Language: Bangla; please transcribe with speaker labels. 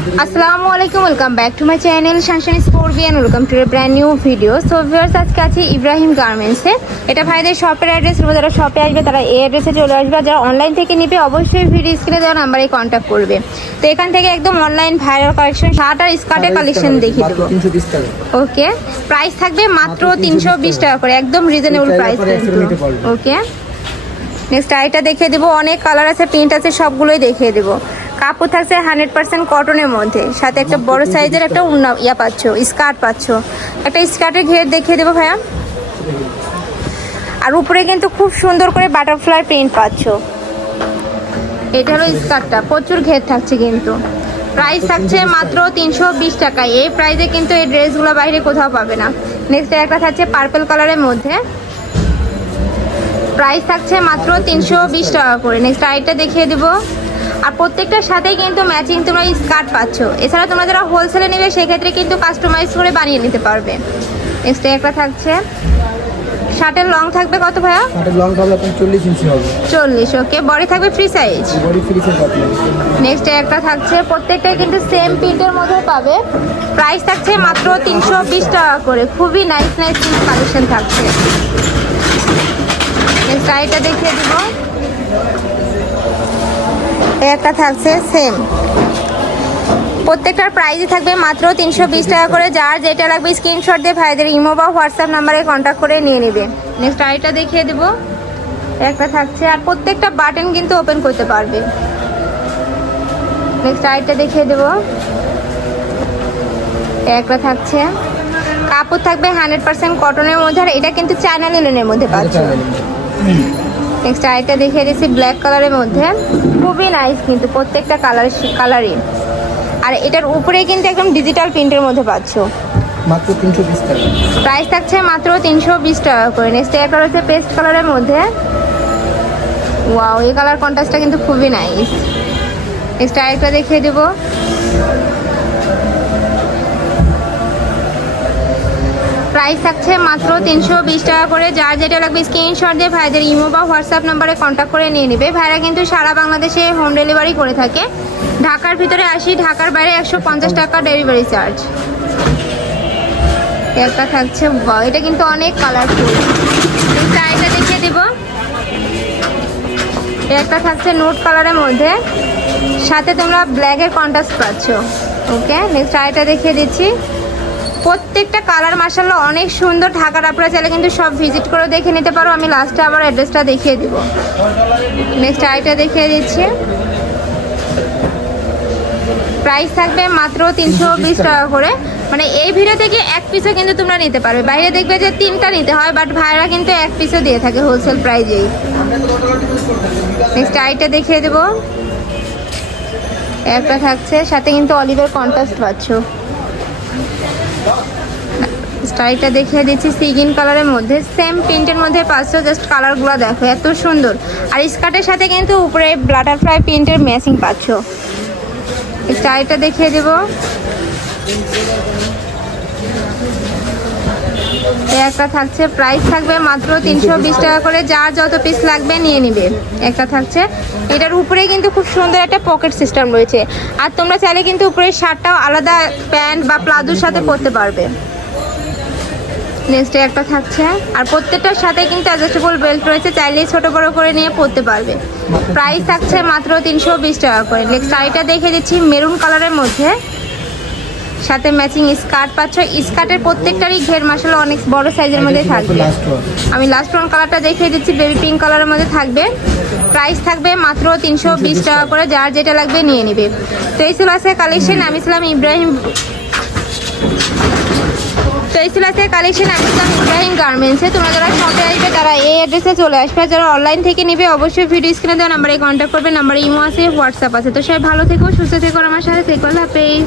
Speaker 1: আসসালামু আলাইকুম welcome back to my channel শানশান স্পোর্বি and welcome to brand new video so viewers আজকে আছি ইব্রাহিম গার্মেন্টসে এটা ভাইদের শপের অ্যাড্রেস রয়েছে যারা শপে আসবে তারা এই অ্যাড্রেসে চলে আসবে। আর যারা অনলাইন থেকে নেবে অবশ্যই ভিডিও স্ক্রিনে দেওয়া নাম্বারে কন্ট্যাক্ট করবে। তো এখান থেকে একদম অনলাইন ভাইরাল কালেকশন শার্ট আর স্কার্টের কালেকশন দেখিয়ে দেবো। ওকে প্রাইস থাকবে মাত্র তিনশো বিশ টাকা করে একদম রিজনেবল প্রাইস। ওকে নেক্সট আইটা দেখিয়ে দেবো। অনেক কালার আছে প্রিন্ট আছে সবগুলোই দেখিয়ে দেবো। কাপড় থাকছে হান্ড্রেড পার্সেন্ট কটনের মধ্যে। সাথে একটা বড় সাইজের একটা উন্না ইয়া পাচ্ছ স্কার্ট পাচ্ছ। একটা স্কার্টের ঘের দেখিয়ে দেবো ভাইয়া। আর উপরে কিন্তু খুব সুন্দর করে বাটারফ্লাই প্রিন্ট পাচ্ছ। এটা হলো স্কার্টটা প্রচুর ঘের থাকছে কিন্তু। প্রাইস থাকছে মাত্র তিনশো বিশ টাকায়। এই প্রাইসে কিন্তু এই ড্রেসগুলো বাইরে কোথাও পাবে না। নেক্সট একটা থাকছে পার্পল কালারের মধ্যে। প্রাইস থাকছে মাত্র তিনশো বিশ টাকা করে। নেক্সট আরেকটা দেখিয়ে দিব। আর প্রত্যেকটার সাথেই কিন্তু ম্যাচিং তোমরা স্কার্ট পাচ্ছ। এছাড়া তোমরা যারা হোলসেলে নেবে সেক্ষেত্রে কিন্তু কাস্টমাইজ করে বানিয়ে নিতে পারবে। নেক্সট একটা থাকছে। শার্টের লং থাকবে কত ভাইয়া?
Speaker 2: শার্টের লং হবে আপনার চল্লিশ ইঞ্চি হবে।
Speaker 1: চল্লিশ ওকে বডি থাকবে ফ্রি সাইজ
Speaker 2: বডি ফ্রিজের পাতলা
Speaker 1: নেক্সট একটা থাকছে প্রত্যেকটাই কিন্তু সেম প্রিন্টের মধ্যে পাবে। প্রাইস থাকছে মাত্র তিনশো বিশ টাকা করে। খুবই নাইস নাইস কিন্তু কালেকশন থাকছে। নেক্সট আইটা দেখিয়ে দিব। একটা থাকছে সেম প্রত্যেকটার প্রাইসই থাকবে মাত্র তিনশো বিশ টাকা করে। যার যেটা লাগবে স্ক্রিনশট দিয়ে ভাইদের ইমো বা হোয়াটসঅ্যাপ নাম্বারে কন্ট্যাক্ট করে নিয়ে নেবে। নেক্সট আইটা দেখিয়ে দেবো। একটা থাকছে। আর প্রত্যেকটা বাটন কিন্তু ওপেন করতে পারবে। নেক্সট আইটা দেখিয়ে দেবো। একটা থাকছে। কাপড় থাকবে হান্ড্রেড পার্সেন্ট কটনের মধ্যে। আর এটা কিন্তু চায়না লিলেনের মধ্যে পাচ্ছ। নেক্সট আইটা দেখিয়ে দিচ্ছি ব্ল্যাক কালারের মধ্যে। খুবই নাইস কিন্তু প্রত্যেকটা কালার কালারই আর এটার উপরে কিন্তু একদম ডিজিটাল প্রিন্টের মধ্যে পাচ্ছ।
Speaker 2: মাত্র তিনশো বিশ টাকা।
Speaker 1: প্রাইস থাকছে মাত্র তিনশো বিশ টাকা করে। নেক্সট একটা রয়েছে পেস্ট কালারের মধ্যে। ওয়াও এই কালার কন্ট্রাস্টটা কিন্তু খুবই নাইস নেক্সট আরেকটা দেখিয়ে দেবো। প্রাইস থাকছে মাত্র তিনশো বিশ টাকা করে। যার যেটা লাগবে স্ক্রিনশট দিয়ে ভাইদের ইমো বা হোয়াটসঅ্যাপ নাম্বারে কন্ট্যাক্ট করে নিয়ে নেবে। ভাইরা কিন্তু সারা বাংলাদেশে হোম ডেলিভারি করে থাকে। ঢাকার ভিতরে আসি, ঢাকার বাইরে একশো পঞ্চাশ টাকা ডেলিভারি চার্জ একটা থাকছে এটা কিন্তু অনেক কালারফুল এটা দেখিয়ে দিব। একটা থাকছে নোট কালারের মধ্যে। সাথে তোমরা ব্ল্যাকের কন্ট্রাস্ট পাচ্ছ। ওকে নেক্সট আরেকটা দেখিয়ে দিচ্ছি। প্রত্যেকটা কালার মার্শাল্লাহ অনেক সুন্দর ঢাকার আপনারা চাইলে কিন্তু সব ভিজিট করে দেখে নিতে পারো। আমি লাস্টে আবার অ্যাড্রেসটা দেখিয়ে দিব। নেক্সট আইটা দেখিয়ে দিচ্ছি। প্রাইস থাকবে মাত্র তিনশো বিশ টাকা করে। মানে এই ভিডিও থেকে এক পিসও কিন্তু তোমরা নিতে পারবে। বাইরে দেখবে যে তিনটা নিতে হয় বাট ভাইরা কিন্তু এক পিসও দিয়ে থাকে হোলসেল প্রাইজেই নেক্সট আইটা দেখিয়ে দেবো। একটা থাকছে, সাথে কিন্তু অলিভের কন্ট্রাস্ট পাচ্ছ। স্টাইলটা দেখিয়ে দিচ্ছি সিগিন কালারের মধ্যে। সেম প্রিন্টের মধ্যে পাচ্ছ জাস্ট কালারগুলো দেখো, এত সুন্দর। আর স্কার্টের সাথে কিন্তু উপরে বাটারফ্লাই প্রিন্টের ম্যাচিং পাচ্ছ। স্টাইলটা দেখিয়ে দেবো। এই একটা থাকছে প্রাইস থাকবে মাত্র তিনশো বিশ টাকা করে। যার যত পিস লাগবে নিয়ে নিবে। একটা থাকছে। এটার উপরে কিন্তু খুব সুন্দর একটা পকেট সিস্টেম রয়েছে। আর তোমরা চাইলে কিন্তু উপরে শার্টটাও আলাদা প্যান্ট বা প্লাজোর সাথে পরতে পারবে। নেক্সট একটা থাকছে। আর প্রত্যেকটার সাথে কিন্তু অ্যাডজাস্টেবল বেল্ট রয়েছে। চাইলেই ছোট বড় করে নিয়ে পরতে পারবে। প্রাইস থাকছে মাত্র তিনশো বিশ টাকা করে। নেক্সট শাড়িটা দেখে দিচ্ছি। মেরুন কালারের মধ্যে। সাথে ম্যাচিং স্কার্ট পাচ্ছ। স্কার্টের প্রত্যেকটারই ঘের মাসালা অনেক বড় সাইজের মধ্যে থাকবে। আমি লাস্ট ওয়ান কালারটা দেখিয়ে দিচ্ছি বেবি পিঙ্ক কালারের মধ্যে থাকবে। প্রাইস থাকবে মাত্র তিনশো বিশ টাকা করে যার যেটা লাগবে নিয়ে নেবে। তো এই ছিল আছে কালেকশন আমি ছিলাম ইব্রাহিম তো এই ছিল আছে কালেকশন আমি ছিলাম ইব্রাহিম গার্মেন্টসে তোমরা যারা শপে আসবে তারা এই অ্যাড্রেসে চলে আসবে। যারা অনলাইন থেকে নেবে অবশ্যই ভিডিও স্ক্রিনে দেওয়া নাম্বারে কন্ট্যাক্ট করবে নাম্বারে ইমো আছে হোয়াটসঅ্যাপ আছে। তো সবাই ভালো থেকো সুস্থ থেকো আমার সাথে থেকো। হাফেজ।